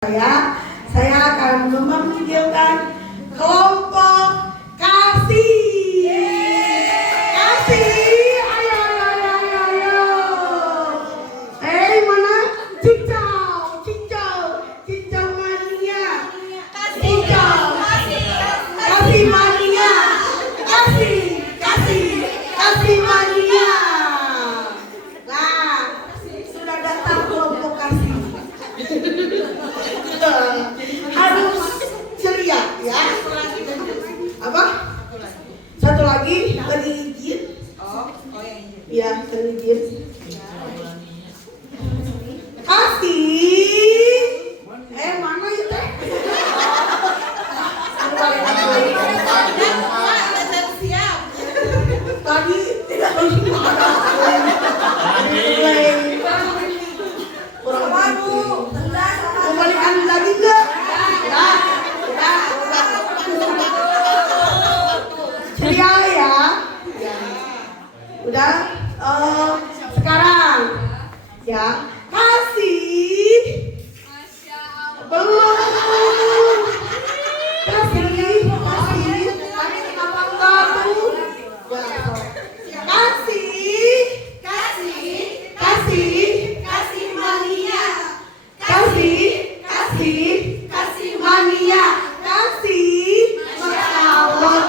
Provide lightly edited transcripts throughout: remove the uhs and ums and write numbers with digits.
Saya akan memanggilkan kelompok kasih. Kasih, ayo. Mana? Cincau mania. Kasih mania. Kasih mania. Nah, sudah datang kelompok kasih. Harus ceria ya. Apa? Satu lagi tadi izin. Ya, tadi izin. Kasih. Mana itu teh? Tadi tidak kembalikan lagi enggak? Ceria ya. Udah. Sekarang ya kasih. Belum. Kasih. Apa enggak tuh? Kasih mania. Kasih mania. Masya Allah,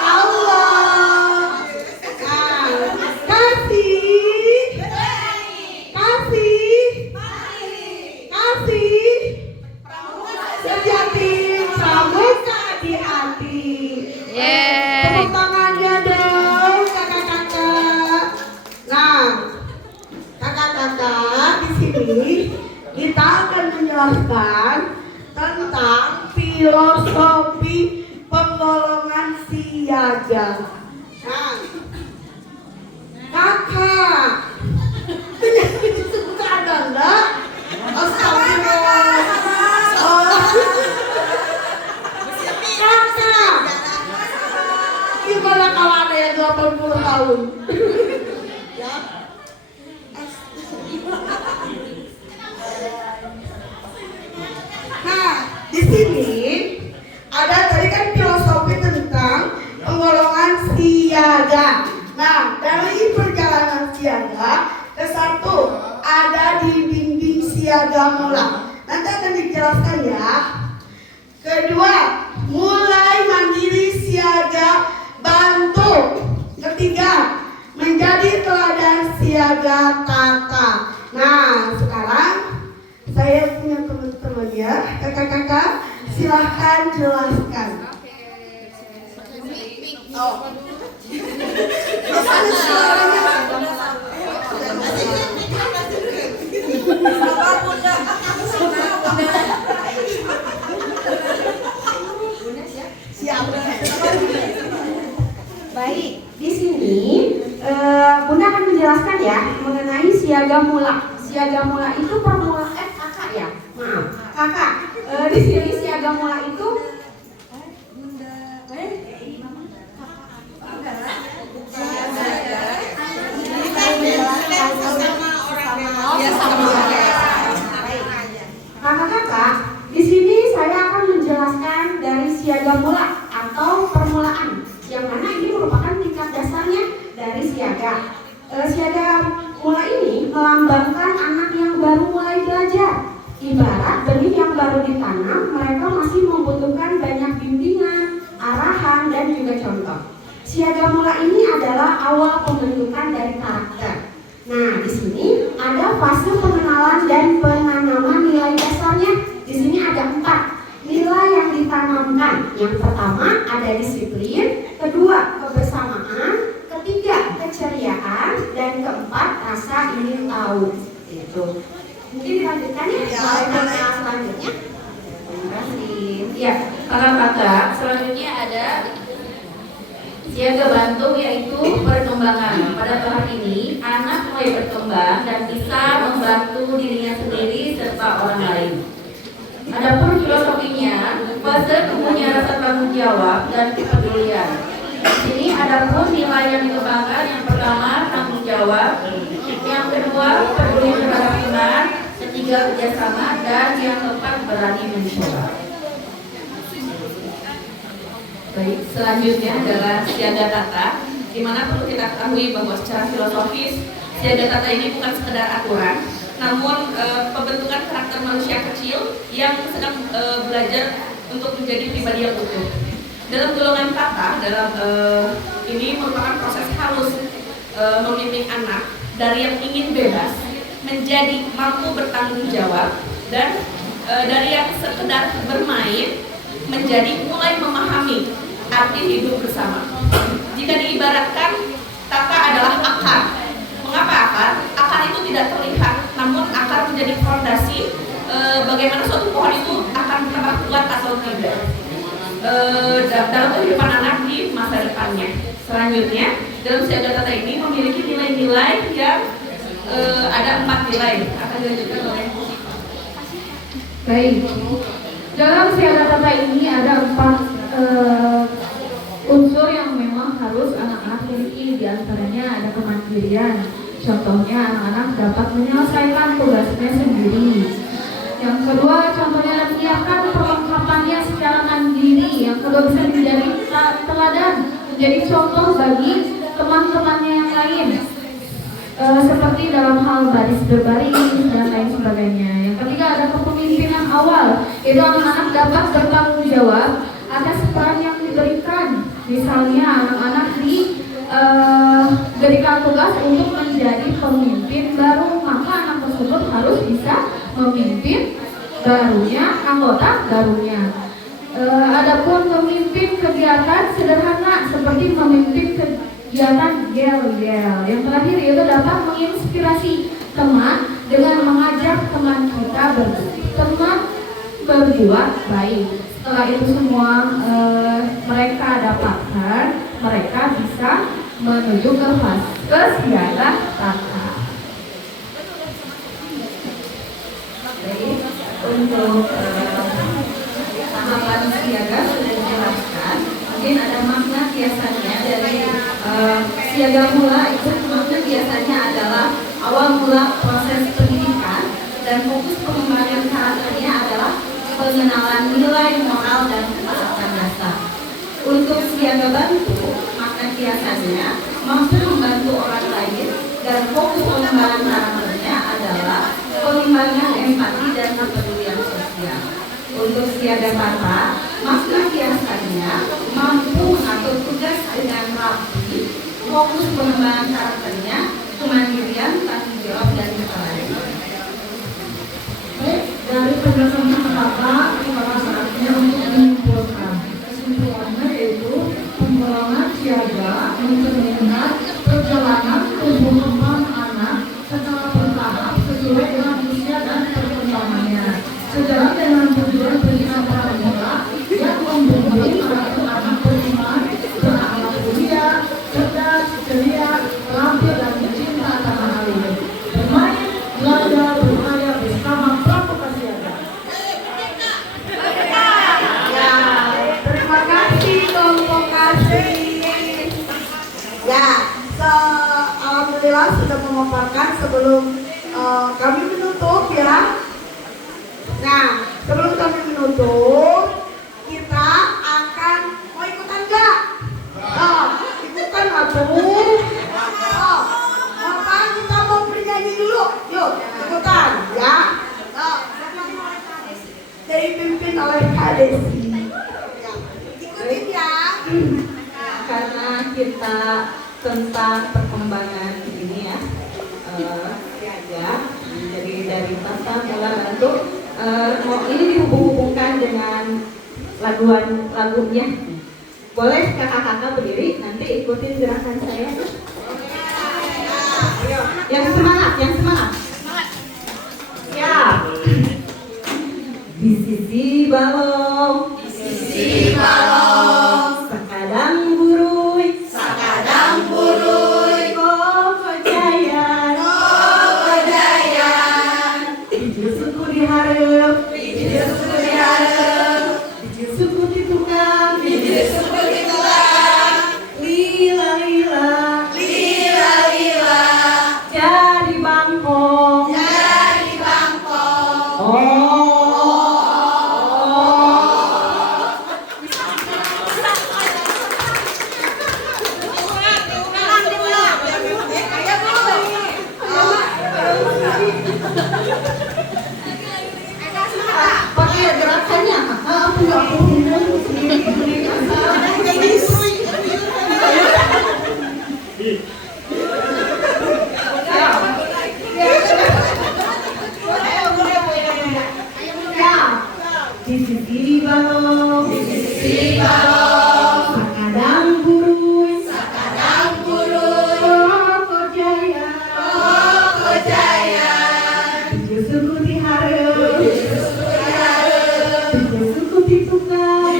Allah. Kasih sejati pramuka di hati. Tepuk tangannya dong kakak-kakak. Nah, kakak-kakak di sini kita akan menjelaskan tentang filosofi penggolongan siaga. Nah, kakak, suka ada enggak? Astagfirullah. Kakak, gimana kalau ada yang 80 tahun? Ya. Nah, di sini ada tadi kan filosofi tentang penggolongan siaga. Nah, dari perjalanan siaga ke satu ada di dinding siaga mula. Nanti akan dijelaskan ya. Kedua, mulai mandiri siaga bantu. Ketiga, menjadi teladan siaga tata. Nah, sekarang saya punya teman-teman ya, kakak-kakak, silahkan jelaskan. Baik, di sini Bunda akan menjelaskan ya mengenai siaga mula. Siaga mula itu permulaan kakak ya. Maaf, kakak. Di sini siaga mula itu kakak-kakak, di sini saya akan menjelaskan dari siaga mula atau permulaan, yang mana ini merupakan tingkat dasarnya dari siaga. Siaga mula ini melambangkan anak yang baru mulai belajar. Ibarat benih yang baru ditanam, mereka masih membutuhkan banyak bimbingan, arahan, dan juga contoh. Siaga mula ini adalah awal pembentukan dari karakter. Nah, di sini ada fase pengenalan dan penanaman nilai dasarnya. Di sini ada 4 nilai yang ditanamkan. Yang pertama ada disiplin, kedua kebersamaan, ketiga keceriaan, dan keempat rasa ingin tahu. Itu. Mungkin dilanjutkan ya. Selanjutnya. Terima kasih. Ya, kakak-kakak, selanjutnya ada siaga bantu, yaitu perkembangan. Pada tahap ini, anak mulai berkembang dan bisa membantu dirinya sendiri serta orang lain. Adapun filosofinya, fase tumbuhnya rasa tanggung jawab dan kepedulian. Di sini adapun nilai yang dikembangkan, yang pertama tanggung jawab, yang kedua peduli terhadap lingkungan, 3 kerjasama, dan yang keempat berani mencoba. Baik, selanjutnya adalah siaga tata, di mana perlu kita ketahui bahwa secara filosofis siaga tata ini bukan sekedar aturan, namun pembentukan karakter manusia kecil yang sedang belajar untuk menjadi pribadi yang utuh. Dalam golongan tata, ini merupakan proses halus membimbing anak dari yang ingin bebas menjadi mampu bertanggung jawab, dan dari yang sekedar bermain menjadi mulai memahami arti hidup bersama. Jika diibaratkan, tata adalah akar. Mengapa akar? Akar itu tidak terlihat, namun akar menjadi fondasi bagaimana suatu pohon itu akan tambah kuat atau tidak dalam kehidupan anak di masa depannya. Selanjutnya, dalam siaga tata ini memiliki nilai-nilai yang ada 4 nilai. Akan dilanjutkan oleh Baik, dalam siaga tata ini ada 4 unsur yang memang harus anak-anak miliki. Di antaranya ada kemandirian. Contohnya anak-anak dapat menyelesaikan tugasnya sendiri. Yang kedua, contohnya menyiapkan perlengkapannya secara mandiri. Yang kedua, bisa menjadi teladan, menjadi contoh bagi teman-temannya yang lain, seperti dalam hal baris berbaris dan lain sebagainya. Yang ketiga, ada kepemimpinan awal, yaitu anak-anak dapat bertanggung jawab atas peran yang diberikan. Misalnya anak-anak diberikan tugas untuk menjadi pemimpin baru, maka anak tersebut harus bisa memimpin anggota barunya. Adapun memimpin kegiatan sederhana seperti memimpin kegiatan yel-yel. Yang terakhir yaitu dapat menginspirasi teman dengan mengajak teman kita berbuat baik. Setelah itu semua mereka dapatkan, mereka bisa menuju ke fase siaga tata. Untuk tahapan siaga sudah dijelaskan. Mungkin ada makna biasanya dari siaga mula. Itu makna biasanya adalah awal mula proses pendidikan, dan fokus pengembangan karakternya adalah pengenalan nilai moral dan ketaatan dasar. Untuk siaga bantu, makna biasanya mampu membantu orang lain, dan fokus pengembangan karakternya adalah pengembangan empati dan kepedulian sosial. Untuk siaga tata, makna biasanya mampu mengatur tugas dengan rapi, fokus pengembangan karakternya, kemandirian, tanggung jawab, dan ketelatenan. Baik, dari penjelasan Bapak, sekarang saatnya untuk menyimpulkan. Kesimpulannya yaitu penggolongan siaga mencerminkan perjalanan tumbuh kembang anak secara bertahap sesuai dengan usia dan perkembangannya. Sejalan dengan tujuan pendidikan pramuka yang membimbing anak beriman, berakhlak mulia, cerdas, ceria, terampil, dan cinta tanah air. Bermain, belajar, berkarya bersama pramuka siaga. Ya, terima kasih kelompok kasih. Ya, alhamdulillah sudah memaparkan. Sebelum kami menutup ya. Nah, sebelum kami menutup, kita akan mau ikutan nggak? Ikutan atuh. Maka kita mau bernyanyi dulu. Yuk, ikutan ya. Dipimpin oleh Kak Desi. Ikutin ya. Karena kita tentang perkembangan ini ya, siaga, jadi dari tata mula bantu, ini dihubung-hubungkan dengan lagunya. Boleh kakak-kakak berdiri, nanti ikutin gerakan saya. Yang semangat. Ya. Di sisi balong, sakadang buruy, koko jayan, bijil suku dihareup, bijil suku ditukang, lila, jadi bangkong, Makanya kakak aku nggak punya sendiri di sisi balong, sakadang burung, Koko Jaya, tujuh suku diharu, tujuh suku ditukar,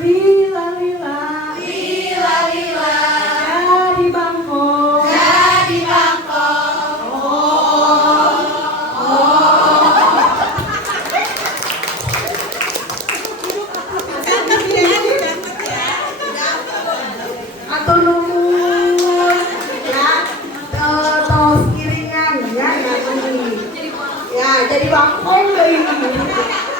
lila, jadi Bangkok. Atau nuhun ya, tos kiringan ya, ini ya jadi bangkong deh ini.